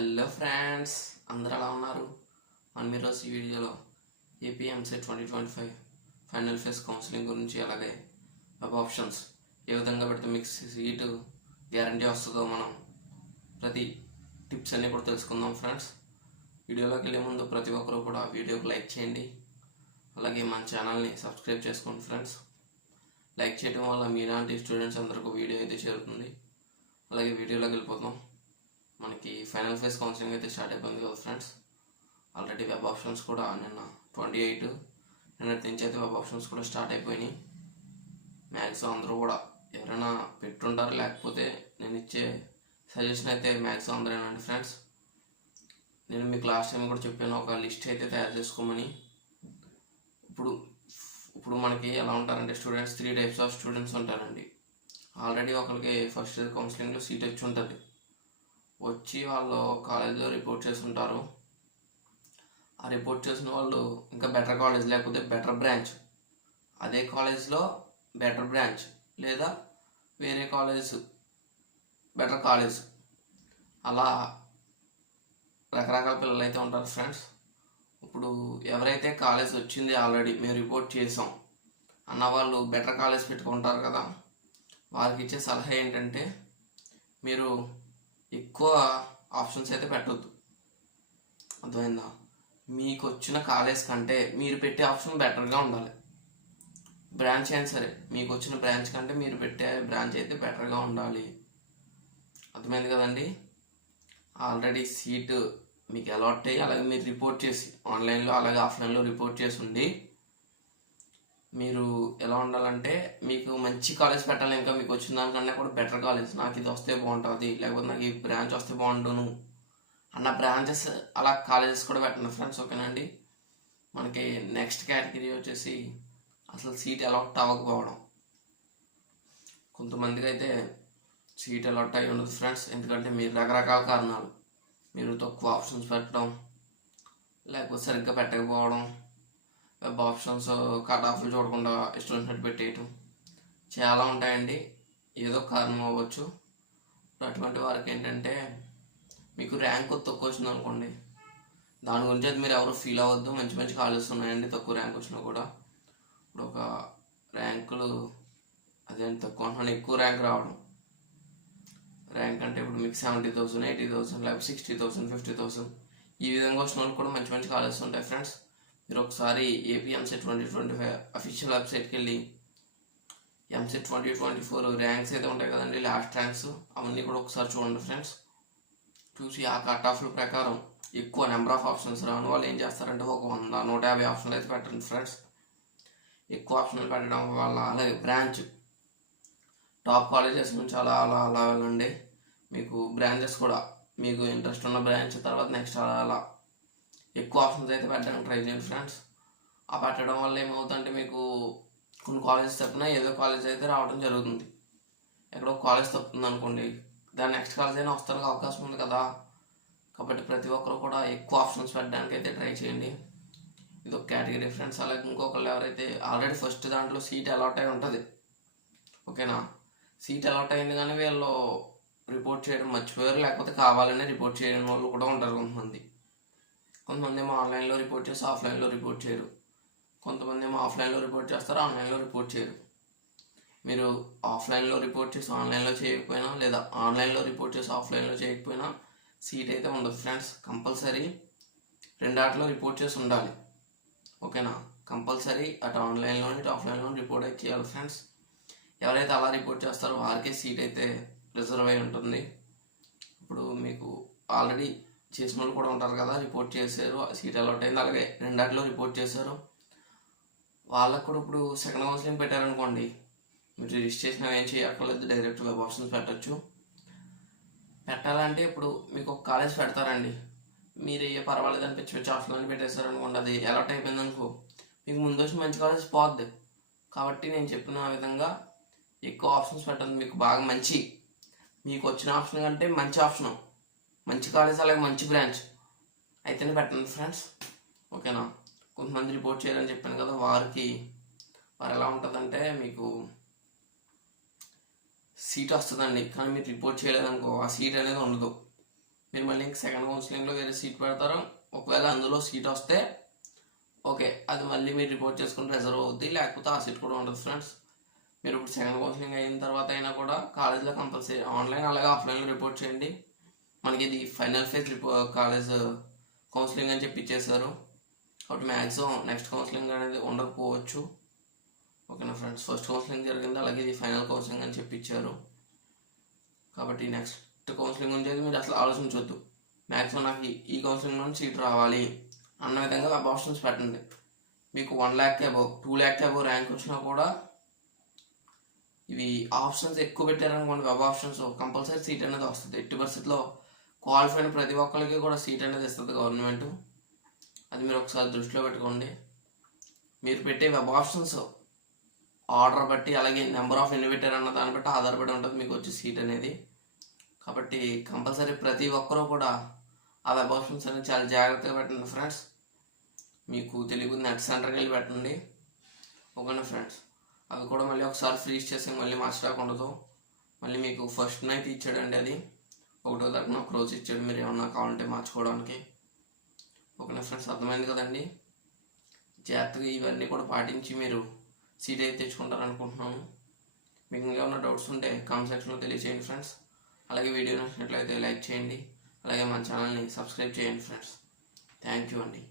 Hello friends అందరు ఎలా ఉన్నారు? మనం ఈరోజు ఈ వీడియోలో APMC twenty twenty five final phase counselling గురించి అలాగే వెబ్ ఆప్షన్స్ ఏ విధంగా పెడితే మీకు సీటు గ్యారంటీ వస్తుందో మనం ప్రతి టిప్స్ అన్నీ కూడా తెలుసుకుందాం ఫ్రెండ్స్. వీడియోలోకి వెళ్ళే ముందు ప్రతి ఒక్కరు కూడా వీడియోకి లైక్ చేయండి. అలాగే మన ఛానల్ని సబ్స్క్రైబ్ చేసుకోండి ఫ్రెండ్స్. లైక్ చేయడం వల్ల మీలాంటి స్టూడెంట్స్ అందరికీ వీడియో అయితే చేరుతుంది. అలాగే వీడియోలోకి వెళ్ళిపోతాం మనకి ఫైనల్ ఫేజ్ కౌన్సిలింగ్ అయితే స్టార్ట్ అయిపోయింది కదా ఫ్రెండ్స్. ఆల్రెడీ వెబ్ ఆప్షన్స్ కూడా నిన్న ట్వంటీ ఎయిట్ నిన్నటి నుంచి అయితే వెబ్ ఆప్షన్స్ కూడా స్టార్ట్ అయిపోయినాయి. మ్యాక్సిమం అందరూ కూడా ఎవరైనా పెట్టుంటారు? లేకపోతే నేను ఇచ్చే సజెషన్ అయితే మ్యాక్సిమం అందరేనండి ఫ్రెండ్స్. నేను మీకు లాస్ట్ టైం కూడా చెప్పాను ఒక లిస్ట్ అయితే తయారు చేసుకోమని. ఇప్పుడు ఇప్పుడు మనకి ఎలా ఉంటారంటే students three types of students ఉంటారండి. ఆల్రెడీ ఒకరికి ఫస్ట్ ఇయర్ కౌన్సిలింగ్లో సీట్ వచ్చి ఉంటుంది. వచ్చి వాళ్ళు కాలేజీలో రిపోర్ట్ చేస్తుంటారు. ఆ రిపోర్ట్ చేసిన వాళ్ళు ఇంకా బెటర్ కాలేజ్ లేకపోతే బెటర్ బ్రాంచ్. అదే కాలేజ్లో బెటర్ బ్రాంచ్ లేదా వేరే కాలేజ్ బెటర్ కాలేజ్. అలా రకరకాల పిల్లలు అయితే ఉంటారు ఫ్రెండ్స్. ఇప్పుడు ఎవరైతే కాలేజ్ వచ్చింది ఆల్రెడీ మేము రిపోర్ట్ చేసాం అన్న వాళ్ళు బెటర్ కాలేజ్ పెట్టుకుంటారు కదా. వారికి ఇచ్చే సలహా ఏంటంటే మీరు ఎక్కువ ఆప్షన్స్ అయితే పెట్టొద్దు. అర్థమైందా? మీకు వచ్చిన కాలేజ్ కంటే మీరు పెట్టే ఆప్షన్ బెటర్గా ఉండాలి. బ్రాంచ్ అయినా సరే మీకు వచ్చిన బ్రాంచ్ కంటే మీరు పెట్టే బ్రాంచ్ అయితే బెటర్గా ఉండాలి. అర్థమైంది కదండి? ఆల్రెడీ సీటు మీకు అలాట్ అయ్యి అలాగే మీరు రిపోర్ట్ చేసి ఆన్లైన్లో అలాగే ఆఫ్లైన్లో రిపోర్ట్ చేసి ఉండి మీరు ఎలా ఉండాలంటే మీకు మంచి కాలేజ్ పెట్టాలి ఇంకా మీకు వచ్చిన దానికన్నా కూడా బెటర్ కాలేజ్ నాకు ఇది వస్తే బాగుంటుంది లేకపోతే నాకు ఈ బ్రాంచ్ వస్తే బాగుండును అన్న బ్రాంచెస్ అలా కాలేజెస్ కూడా పెట్టండి ఫ్రెండ్స్ ఓకేనండి మనకి నెక్స్ట్ కేటగిరీ వచ్చేసి అసలు సీట్ అలాట్ అవ్వకపోవడం. కొంతమందికి అయితే సీట్ అలాట్ అయి ఉండదు ఫ్రెండ్స్ ఎందుకంటే మీరు రకరకాల కారణాలు. మీరు తక్కువ ఆప్షన్స్ పెట్టడం లేకపోతే సరిగ్గా పెట్టకపోవడం వెబ్ ఆప్షన్స్ కట్ ఆఫ్లు చూడకుండా ఇష్టం పెట్టేయటం. చాలా ఉంటాయండి. ఏదో కారణం అవ్వచ్చు. అటువంటి వారికి ఏంటంటే మీకు ర్యాంక్ తక్కువ వచ్చింది అనుకోండి. దాని గురించి అయితే మీరు ఎవరు ఫీల్ అవ్వద్దు. మంచి మంచి కాలేజెస్ ఉన్నాయండి. తక్కువ ర్యాంక్ వచ్చినా కూడా. ఇప్పుడు ఒక ర్యాంకులు అదే తక్కువ అంటున్నాను. ఎక్కువ ర్యాంక్ రావడం. ర్యాంక్ అంటే ఇప్పుడు మీకు సెవెంటీ థౌసండ్ ఎయిటీ థౌసండ్ లేకపోతే సిక్స్టీ థౌసండ్ ఫిఫ్టీ థౌసండ్ ఈ విధంగా వచ్చిన వాళ్ళు కూడా మంచి మంచి కాలేజెస్ ఉంటాయి ఫ్రెండ్స్. మీరు ఒకసారి AP EAMCET twenty twenty five official వెబ్సైట్కి వెళ్ళి EAMCET twenty twenty four ranks అయితే ఉంటాయి కదండి లాస్ట్ ర్యాంక్స్ అవన్నీ కూడా ఒకసారి చూడండి ఫ్రెండ్స్. చూసి ఆ కట్ ఆఫ్ల ప్రకారం ఎక్కువ నెంబర్ ఆఫ్ ఆప్షన్స్ రాని వాళ్ళు ఏం చేస్తారంటే ఒక వంద నూట యాభై ఆప్షన్లు అయితే పెట్టండి ఫ్రెండ్స్. ఎక్కువ ఆప్షన్లు పెట్టడం వల్ల అలాగే బ్రాంచ్ టాప్ కాలేజెస్ నుంచి అలా అలా అలా వెళ్ళండి. మీకు బ్రాంచెస్ కూడా మీకు ఇంట్రెస్ట్ ఉన్న బ్రాంచ్ తర్వాత నెక్స్ట్ అలా అలా ఎక్కువ ఆప్షన్స్ అయితే పెట్టడానికి ట్రై చేయండి ఫ్రెండ్స్. ఆ పెట్టడం వల్ల ఏమవుతుందంటే మీకు కొన్ని కాలేజెస్ తప్పినా ఏదో కాలేజ్ అయితే రావడం జరుగుతుంది. ఎక్కడో కాలేజ్ తప్పుతుంది అనుకోండి దాని నెక్స్ట్ కాలేజ్ అయినా వస్తానికి అవకాశం ఉంది కదా. కాబట్టి ప్రతి ఒక్కరు కూడా ఎక్కువ ఆప్షన్స్ పెట్టడానికి అయితే ట్రై చేయండి. ఇది ఒక కేటగిరీ ఫ్రెండ్స్. అలాగే ఇంకొకళ్ళు ఎవరైతే ఆల్రెడీ ఫస్ట్ దాంట్లో సీట్ అలాట్ అయి ఉంటుంది. ఓకేనా? సీట్ అలాట్ అయింది కానీ వీళ్ళు రిపోర్ట్ చేయడం మర్చిపోయారు లేకపోతే కావాలనే రిపోర్ట్ చేయడం వాళ్ళు కూడా ఉంటారు కొంతమంది. కొంతమంది ఏమో ఆన్లైన్లో రిపోర్ట్ చేసి ఆఫ్లైన్లో రిపోర్ట్ చేయరు. కొంతమంది ఏమో ఆఫ్లైన్లో రిపోర్ట్ చేస్తారు ఆన్లైన్లో రిపోర్ట్ చేయరు. మీరు ఆఫ్లైన్లో రిపోర్ట్ చేసి ఆన్లైన్లో చేయకపోయినా లేదా ఆన్లైన్లో రిపోర్ట్ చేసి ఆఫ్లైన్లో చేయకపోయినా సీట్ అయితే ఉండదు. ఫ్రెండ్స్ కంపల్సరీ రెండాట్లో రిపోర్ట్ చేసి ఉండాలి. ఓకేనా? కంపల్సరీ అటు ఆన్లైన్లో ఇటు ఆఫ్లైన్లో రిపోర్ట్ అయితే చేయాలి ఫ్రెండ్స్. ఎవరైతే అలా రిపోర్ట్ చేస్తారో వారికే సీట్ అయితే రిజర్వ్ అయి ఉంటుంది. ఇప్పుడు మీకు ఆల్రెడీ చేసిన వాళ్ళు కూడా ఉంటారు కదా రిపోర్ట్ చేశారు సీట్ అలాట్ అయింది. అలాగే రెండాటిలో రిపోర్ట్ చేశారు. వాళ్ళకు కూడా ఇప్పుడు సెకండ్ కౌన్సిలింగ్ పెట్టారనుకోండి మీరు రిజిస్ట్రేషన్ ఏం చేయక్కర్లేదు డైరెక్ట్ వెబ్ ఆప్షన్స్ పెట్టచ్చు. పెట్టాలంటే ఇప్పుడు మీకు ఒక కాలేజ్ పెడతారండి. మీరు ఏ పర్వాలేదు అని పిచ్చి పిచ్చి ఆప్షన్ పెట్టేశారు పెట్టేశారనుకోండి అది అలాట్ అయిపోయింది అనుకో మీకు ముందు వచ్చి మంచి కాలేజ్ పోద్ది. కాబట్టి నేను చెప్పిన విధంగా ఎక్కువ ఆప్షన్స్ పెట్టండి మీకు బాగా మంచి మీకు వచ్చిన ఆప్షన్ కంటే మంచి ఆప్షన్ మంచి కాలేజ్ అలాగే మంచి బ్రాంచ్ అయితేనే పెట్టండి ఫ్రెండ్స్ ఓకేనా కొంతమంది రిపోర్ట్ చేయాలని చెప్పాను కదా వారికి వారు ఎలా ఉంటుందంటే మీకు సీట్ వస్తుందండి. కానీ మీరు రిపోర్ట్ చేయలేదనుకో ఆ సీట్ అనేది ఉండదు. మీరు మళ్ళీ సెకండ్ కౌన్సిలింగ్లో వేరే సీట్ పెడతారు. ఒకవేళ అందులో సీట్ వస్తే ఓకే అది మళ్ళీ మీరు రిపోర్ట్ చేసుకుని రిజర్వ్ అవుద్ది. లేకపోతే ఆ సీట్ కూడా ఉండదు ఫ్రెండ్స్ మీరు ఇప్పుడు సెకండ్ కౌన్సిలింగ్ అయిన తర్వాత అయినా కూడా కాలేజ్లో కంపల్సరీ ఆన్లైన్ అలాగే ఆఫ్లైన్లో రిపోర్ట్ చేయండి. మనకి ఇది ఫైనల్ ఫేజ్ కాలేజ్ కౌన్సిలింగ్ అని చెప్పి ఇచ్చేసారు కాబట్టి మ్యాక్సిమం నెక్స్ట్ కౌన్సిలింగ్ అనేది ఉండకపోవచ్చు. ఓకేనా ఫ్రెండ్స్ ఫస్ట్ కౌన్సిలింగ్ జరిగింది అలాగే ఇది ఫైనల్ కౌన్సిలింగ్ అని చెప్పి ఇచ్చారు. కాబట్టి నెక్స్ట్ కౌన్సిలింగ్ గురించి మీరు అసలు ఆలోచించవద్దు మ్యాక్సిమం నాకు ఈ- కౌన్సిలింగ్ నుంచి సీట్ రావాలి అన్న విధంగా వెబ్ ఆప్షన్స్ పెట్టండి. మీకు one lakh above two lakh above rank వచ్చినా కూడా ఇవి ఆప్షన్స్ ఎక్కువ పెట్టారనుకోండి వెబ్ ఆప్షన్స్ కంపల్సరీ సీట్ అనేది వస్తుంది. ఎట్టి పరిస్థితిలో క్వాలిఫైడ్ ప్రతి ఒక్కరికి కూడా సీట్ అనేది ఇస్తుంది గవర్నమెంట్. అది మీరు ఒకసారి దృష్టిలో పెట్టుకోండి. మీరు పెట్టే వెబ్ ఆప్షన్స్ ఆర్డర్ బట్టి అలాగే నెంబర్ ఆఫ్ ఇన్విటర్ అన్న దాన్ని బట్టి ఆధారపడి ఉంటుంది మీకు వచ్చే సీట్ అనేది. కాబట్టి కంపల్సరీ ప్రతి ఒక్కరూ కూడా ఆ వెబ్ ఆప్షన్స్ అనేది చాలా జాగ్రత్తగా పెట్టండి ఫ్రెండ్స్. మీకు తెలియదు నెట్ సెంటర్కి వెళ్ళి పెట్టండి. ఓకేనా ఫ్రెండ్స్? అవి కూడా మళ్ళీ ఒకసారి ఫ్రీజ్ చేసి మళ్ళీ మార్చడానికి ఉండదు. మళ్ళీ మీకు ఫస్ట్ నైట్ ఇచ్చాడండి అది. ఒకటో తరపున ఒక రోజు ఇచ్చాడు మీరు ఏమన్నా కావాలంటే మార్చుకోవడానికి. ఓకేనా ఫ్రెండ్స్ అర్థమైంది కదండి? జాగ్రత్తగా ఇవన్నీ కూడా పాటించి మీరు సీట్ అయితే తెచ్చుకుంటారనుకుంటున్నాను మీకు ఉన్న డౌట్స్ ఉంటే కామెంట్ సెక్షన్లో తెలియచేయండి ఫ్రెండ్స్. అలాగే వీడియో నచ్చినట్లయితే లైక్ చేయండి. అలాగే మన ఛానల్ని సబ్స్క్రైబ్ చేయండి ఫ్రెండ్స్. థ్యాంక్ యూ అండి.